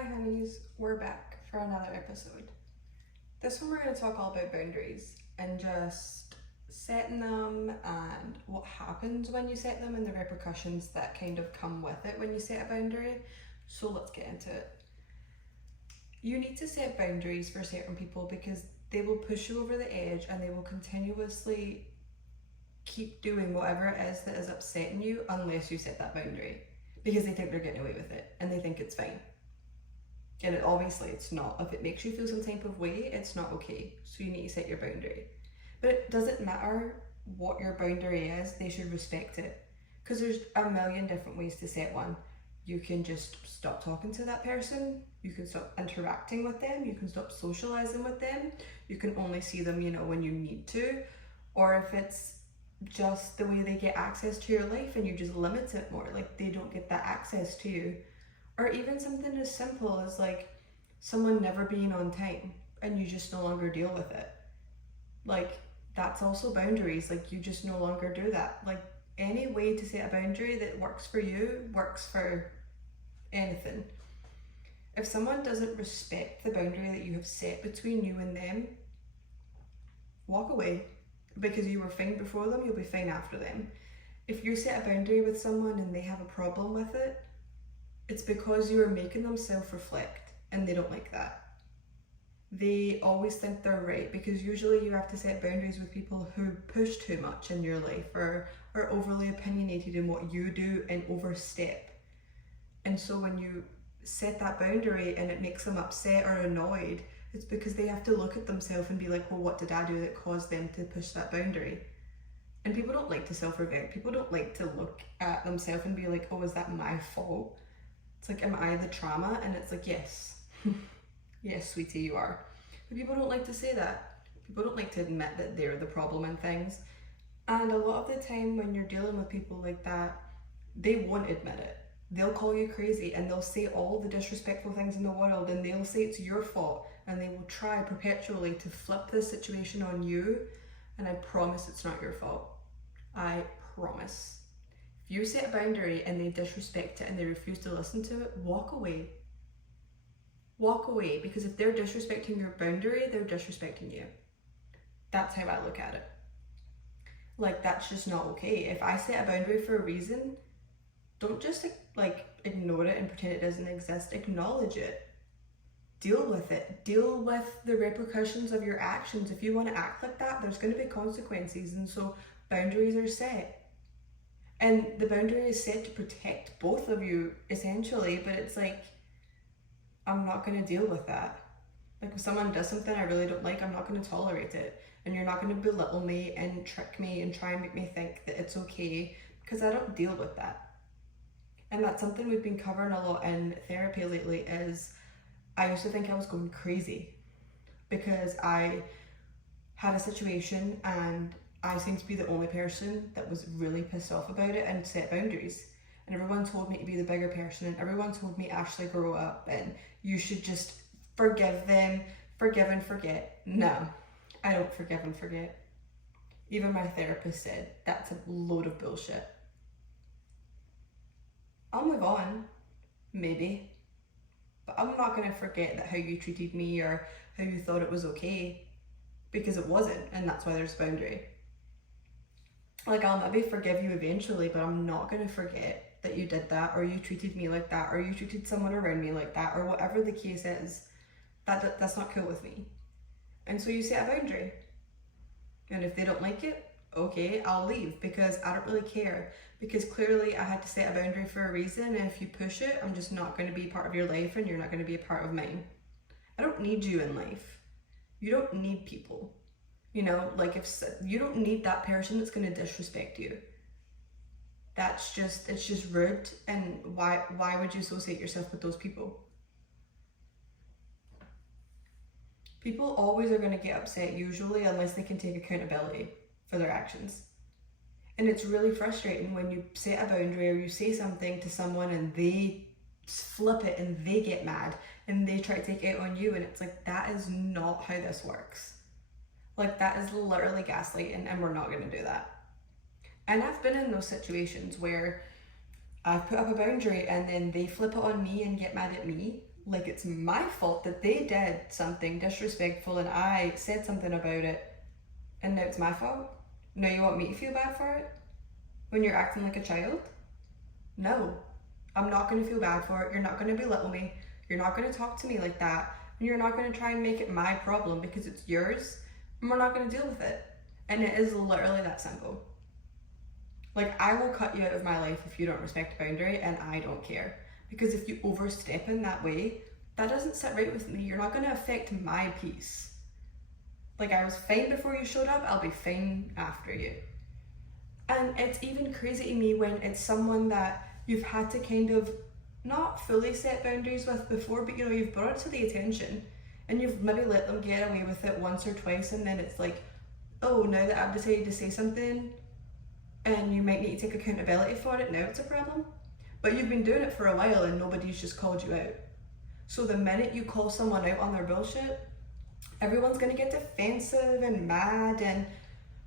Hi honeys, we're back for another episode. This one we're going to talk all about boundaries and just setting them and what happens when you set them and the repercussions that kind of come with it when you set a boundary. So let's get into it. You need to set boundaries for certain people because they will push you over the edge and they will continuously keep doing whatever it is that is upsetting you unless you set that boundary, because they think they're getting away with it and they think it's fine. And obviously it's not. If it makes you feel some type of way, it's not okay. So you need to set your boundary. But it doesn't matter what your boundary is, they should respect it. Because there's a million different ways to set one. You can just stop talking to that person. You can stop interacting with them. You can stop socializing with them. You can only see them, when you need to. Or if it's just the way they get access to your life and you just limit it more, like they don't get that access to you. Or even something as simple as like someone never being on time and you just no longer deal with it. Like that's also boundaries. Like you just no longer do that. Like any way to set a boundary that works for you works for anything. If someone doesn't respect the boundary that you have set between you and them, walk away, because you were fine before them, you'll be fine after them. If you set a boundary with someone and they have a problem with it, it's because you are making them self-reflect and they don't like that. They always think they're right, because usually you have to set boundaries with people who push too much in your life or are overly opinionated in what you do and overstep. And so when you set that boundary and it makes them upset or annoyed, it's because they have to look at themselves and be like, well, what did I do that caused them to push that boundary? And people don't like to self-reflect. People don't like to look at themselves and be like, oh, is that my fault? It's like, am I the trauma? And it's like, yes. Yes, sweetie, you are. But people don't like to say that. People don't like to admit that they're the problem in things. And a lot of the time when you're dealing with people like that, they won't admit it. They'll call you crazy and they'll say all the disrespectful things in the world and they'll say it's your fault, and they will try perpetually to flip the situation on you. And I promise it's not your fault. I promise. If you set a boundary and they disrespect it and they refuse to listen to it, walk away. Walk away, because if they're disrespecting your boundary, they're disrespecting you. That's how I look at it. Like, that's just not okay. If I set a boundary for a reason, don't just like ignore it and pretend it doesn't exist. Acknowledge it. Deal with it. Deal with the repercussions of your actions. If you want to act like that, there's going to be consequences. And so boundaries are set. And the boundary is set to protect both of you, essentially. But it's like, I'm not going to deal with that. Like if someone does something I really don't like, I'm not going to tolerate it. And you're not going to belittle me and trick me and try and make me think that it's okay, because I don't deal with that. And that's something we've been covering a lot in therapy lately. Is I used to think I was going crazy because I had a situation and I seemed to be the only person that was really pissed off about it and set boundaries. And everyone told me to be the bigger person, and everyone told me, Ashley, grow up and you should just forgive them, forgive and forget. No, I don't forgive and forget. Even my therapist said that's a load of bullshit. I'll move on, maybe, but I'm not going to forget that how you treated me or how you thought it was okay, because it wasn't, and that's why there's a boundary. Like, I'll maybe forgive you eventually, but I'm not going to forget that you did that, or you treated me like that, or you treated someone around me like that, or whatever the case is. That's not cool with me. And so you set a boundary. And if they don't like it, okay, I'll leave, because I don't really care. Because clearly I had to set a boundary for a reason, and if you push it, I'm just not going to be part of your life and you're not going to be a part of mine. I don't need you in life. You don't need people. Like if you don't need that person that's going to disrespect you. It's just rude. And why would you associate yourself with those people? People always are going to get upset, usually, unless they can take accountability for their actions. And it's really frustrating when you set a boundary or you say something to someone and they flip it and they get mad and they try to take it on you, and it's like, that is not how this works. Like, that is literally gaslighting, and we're not going to do that. And I've been in those situations where I've put up a boundary and then they flip it on me and get mad at me, like it's my fault that they did something disrespectful and I said something about it, and now it's my fault. Now you want me to feel bad for it when you're acting like a child? No, I'm not going to feel bad for it. You're not going to belittle me. You're not going to talk to me like that. And you're not going to try and make it my problem because it's yours, and we're not going to deal with it. And it is literally that simple. Like, I will cut you out of my life if you don't respect a boundary, and I don't care. Because if you overstep in that way, that doesn't sit right with me. You're not going to affect my peace. Like, I was fine before you showed up, I'll be fine after you. And it's even crazy to me when it's someone that you've had to kind of not fully set boundaries with before, but you know, you've brought it to the attention and you've maybe let them get away with it once or twice, and then it's like, oh, now that I've decided to say something and you might need to take accountability for it, now it's a problem. But you've been doing it for a while and nobody's just called you out. So the minute you call someone out on their bullshit, everyone's gonna get defensive and mad and,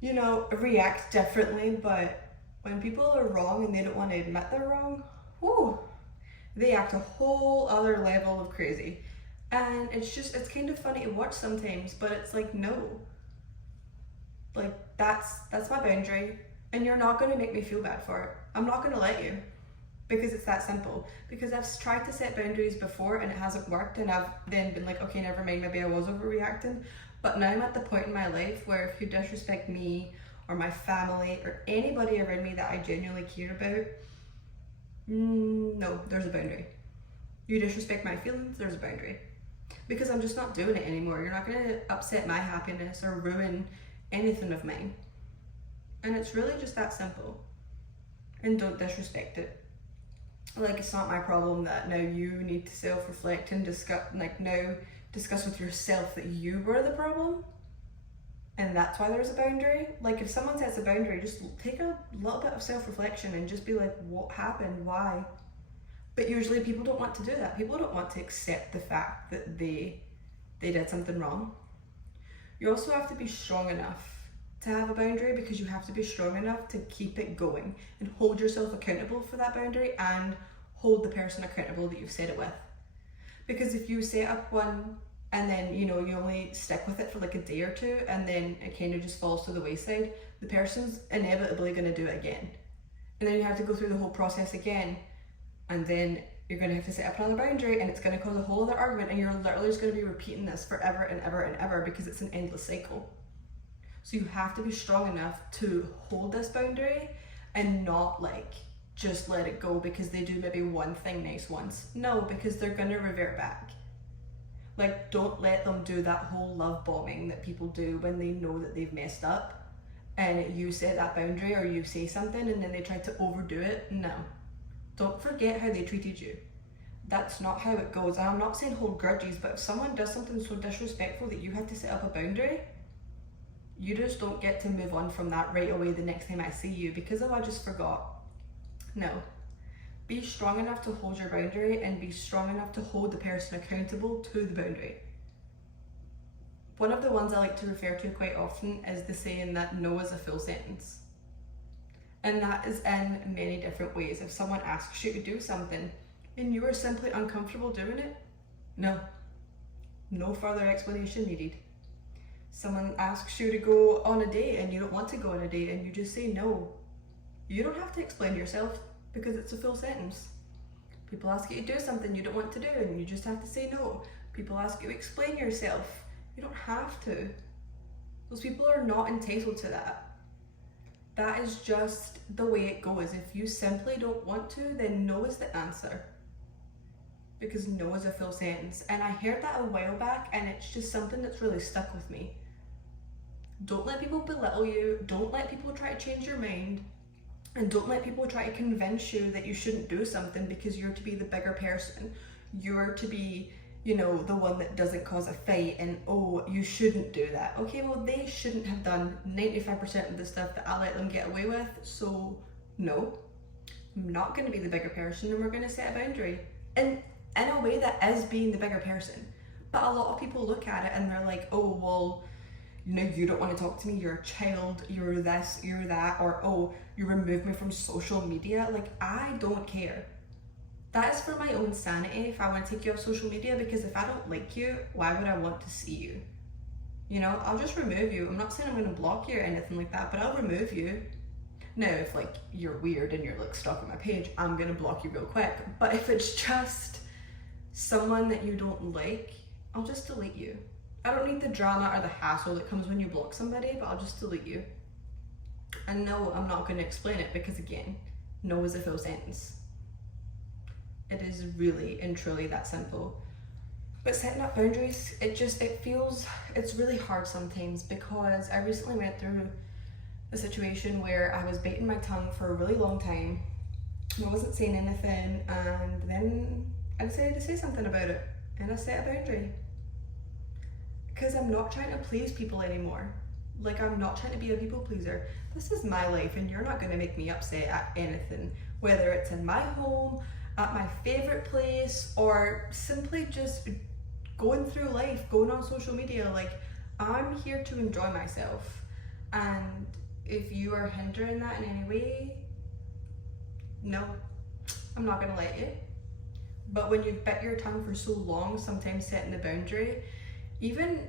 you know, react differently. But when people are wrong and they don't want to admit they're wrong, whoo, they act a whole other level of crazy. And it's kind of funny to watch sometimes, but it's like, no. Like, that's my boundary, and you're not gonna make me feel bad for it. I'm not gonna let you, because it's that simple. Because I've tried to set boundaries before and it hasn't worked, and I've then been like, okay, never mind, maybe I was overreacting. But now I'm at the point in my life where if you disrespect me or my family or anybody around me that I genuinely care about, no, there's a boundary. You disrespect my feelings, there's a boundary. Because I'm just not doing it anymore. You're not gonna upset my happiness or ruin anything of mine. And it's really just that simple. And don't disrespect it. Like, it's not my problem that now you need to self-reflect and discuss with yourself that you were the problem, and that's why there's a boundary. Like, if someone sets a boundary, just take a little bit of self-reflection and just be like, what happened, why? But usually people don't want to do that. People don't want to accept the fact that they did something wrong. You also have to be strong enough to have a boundary, because you have to be strong enough to keep it going and hold yourself accountable for that boundary and hold the person accountable that you've set it with. Because if you set up one and then, you know, you only stick with it for like a day or two and then it kind of just falls to the wayside, the person's inevitably going to do it again. And then you have to go through the whole process again, and then you're going to have to set up another boundary, and it's going to cause a whole other argument, and you're literally just going to be repeating this forever and ever and ever, because it's an endless cycle. So you have to be strong enough to hold this boundary and not like just let it go because they do maybe one thing nice once. No, because they're gonna revert back. Like, don't let them do that whole love bombing that people do when they know that they've messed up and you set that boundary or you say something and then they try to overdo it. No. Don't forget how they treated you. That's not how it goes. And I'm not saying hold grudges, but if someone does something so disrespectful that you had to set up a boundary, you just don't get to move on from that right away the next time I see you because, oh, I just forgot. No. Be strong enough to hold your boundary and be strong enough to hold the person accountable to the boundary. One of the ones I like to refer to quite often is the saying that no is a full sentence. And that is in many different ways. If someone asks you to do something and you are simply uncomfortable doing it, no. No further explanation needed. Someone asks you to go on a date and you don't want to go on a date and you just say no. You don't have to explain yourself because it's a full sentence. People ask you to do something you don't want to do and you just have to say no. People ask you to explain yourself. You don't have to. Those people are not entitled to that. That is just the way it goes. If you simply don't want to, then no is the answer. Because no is a full sentence. And I heard that a while back and it's just something that's really stuck with me. Don't let people belittle you. Don't let people try to change your mind. And don't let people try to convince you that you shouldn't do something because you're to be the bigger person. You're to be, you know, the one that doesn't cause a fight and, oh, you shouldn't do that. Okay, well, they shouldn't have done 95% of the stuff that I let them get away with. So, no, I'm not going to be the bigger person and we're going to set a boundary. And in a way that is being the bigger person. But a lot of people look at it and they're like, oh, well, you know, you don't want to talk to me, you're a child, you're this, you're that, or oh, you removed me from social media. Like, I don't care. That is for my own sanity if I want to take you off social media, because if I don't like you, why would I want to see you? You know, I'll just remove you. I'm not saying I'm going to block you or anything like that, but I'll remove you. Now, if like you're weird and you're like stuck on my page, I'm going to block you real quick. But if it's just someone that you don't like, I'll just delete you. I don't need the drama or the hassle that comes when you block somebody, but I'll just delete you. And no, I'm not going to explain it, because again, no is a full sentence. It is really and truly that simple. But setting up boundaries, it's really hard sometimes, because I recently went through a situation where I was biting my tongue for a really long time. I wasn't saying anything, and then I decided to say something about it, and I set a boundary. Because I'm not trying to please people anymore. Like, I'm not trying to be a people pleaser. This is my life, and you're not going to make me upset at anything, whether it's in my home, at my favorite place, or simply just going through life, going on social media. Like, I'm here to enjoy myself, and if you are hindering that in any way, no, I'm not going to let you. But when you've bit your tongue for so long, sometimes setting the boundary, even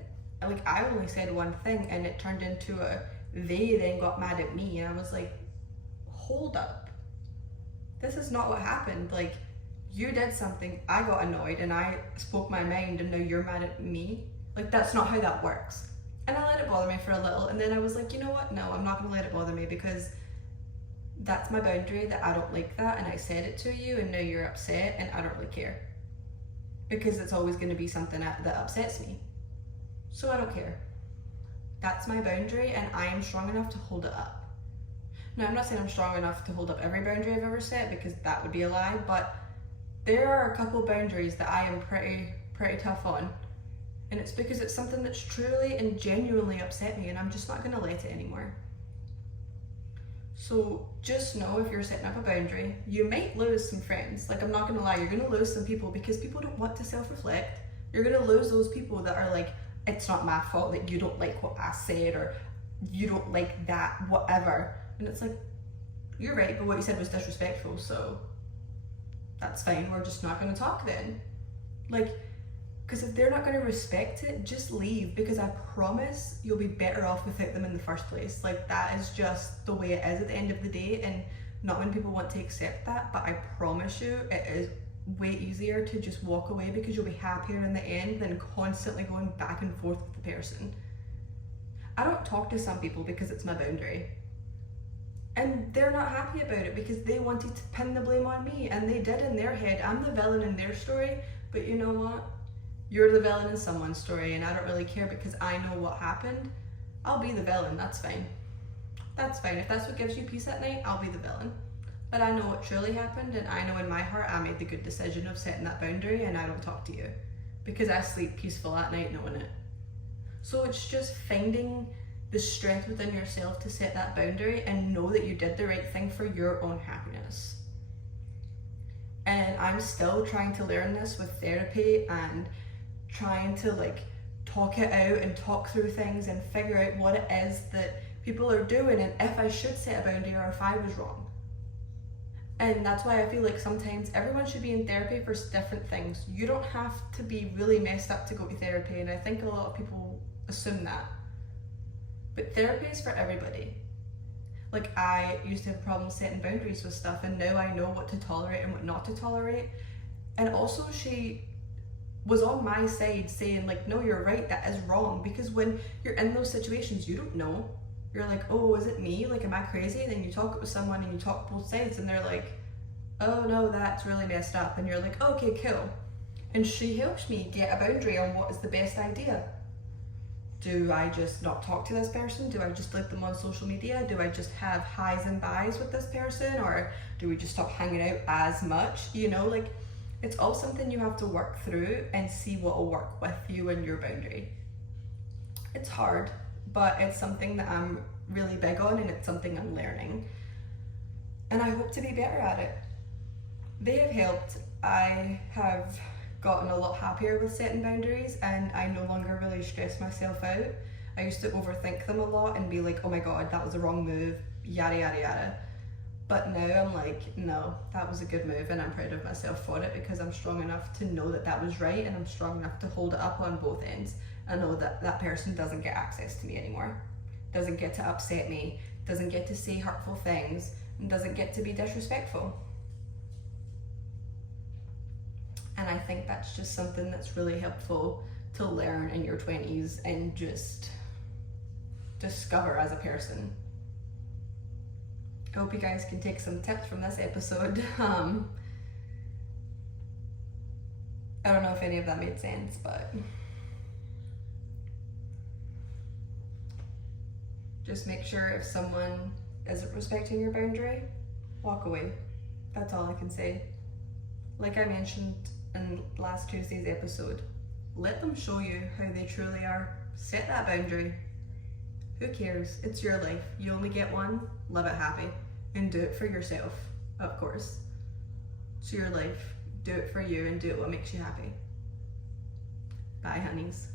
like I only said one thing and it turned into they then got mad at me, and I was like, hold up, this is not what happened. Like, you did something, I got annoyed and I spoke my mind, and now you're mad at me. Like, that's not how that works. And I let it bother me for a little, and then I was like, you know what, no, I'm not gonna let it bother me, because that's my boundary, that I don't like that, and I said it to you, and now you're upset, and I don't really care, because it's always going to be something that upsets me. So I don't care. That's my boundary, and I am strong enough to hold it up. Now, I'm not saying I'm strong enough to hold up every boundary I've ever set, because that would be a lie, but there are a couple boundaries that I am pretty tough on, and it's because it's something that's truly and genuinely upset me, and I'm just not going to let it anymore. So just know, if you're setting up a boundary, you might lose some friends. Like, I'm not going to lie, you're going to lose some people, because people don't want to self-reflect. You're going to lose those people that are like, it's not my fault that you don't like what I said, or you don't like that, whatever. And it's like, you're right, but what you said was disrespectful, so that's fine, we're just not going to talk then. Like, because if they're not going to respect it, just leave, because I promise you'll be better off without them in the first place. Like, that is just the way it is at the end of the day, and not when people want to accept that, but I promise you it is way easier to just walk away, because you'll be happier in the end than constantly going back and forth with the person. I don't talk to some people because it's my boundary, and they're not happy about it because they wanted to pin the blame on me, and they did in their head. I'm the villain in their story, but you know what? You're the villain in someone's story, and I don't really care, because I know what happened. I'll be the villain, that's fine. That's fine. If that's what gives you peace at night, I'll be the villain. But I know what truly happened, and I know in my heart I made the good decision of setting that boundary, and I don't talk to you, because I sleep peaceful at night knowing it. So it's just finding the strength within yourself to set that boundary and know that you did the right thing for your own happiness. And I'm still trying to learn this with therapy, and trying to like talk it out and talk through things and figure out what it is that people are doing, and if I should set a boundary or if I was wrong. And that's why I feel like sometimes everyone should be in therapy for different things. You don't have to be really messed up to go to therapy, and I think a lot of people assume that. But therapy is for everybody. Like, I used to have problems setting boundaries with stuff, and now I know what to tolerate and what not to tolerate. And also, she was on my side saying like, no, you're right, that is wrong, because when you're in those situations, you don't know. You're like, oh, is it me? Like, am I crazy? Then you talk with someone and you talk both sides, and they're like, oh no, that's really messed up. And you're like, okay, cool. And she helps me get a boundary on what is the best idea. Do I just not talk to this person? Do I just delete them on social media? Do I just have highs and buys with this person? Or do we just stop hanging out as much? You know, like, it's all something you have to work through and see what will work with you and your boundary. It's hard, but it's something that I'm really big on, and it's something I'm learning. And I hope to be better at it. They have helped. I have gotten a lot happier with setting boundaries, and I no longer really stress myself out. I used to overthink them a lot and be like, oh my god, that was the wrong move, yada yada yada. But now I'm like, no, that was a good move and I'm proud of myself for it, because I'm strong enough to know that that was right, and I'm strong enough to hold it up on both ends. I know that that person doesn't get access to me anymore, doesn't get to upset me, doesn't get to say hurtful things, and doesn't get to be disrespectful. And I think that's just something that's really helpful to learn in your 20s and just discover as a person. I hope you guys can take some tips from this episode. I don't know if any of that made sense, but just make sure if someone isn't respecting your boundary, walk away. That's all I can say. Like I mentioned in last Tuesday's episode, let them show you how they truly are. Set that boundary. Who cares? It's your life. You only get one. Live it happy. And do it for yourself, of course. It's your life. Do it for you and do it what makes you happy. Bye, honeys.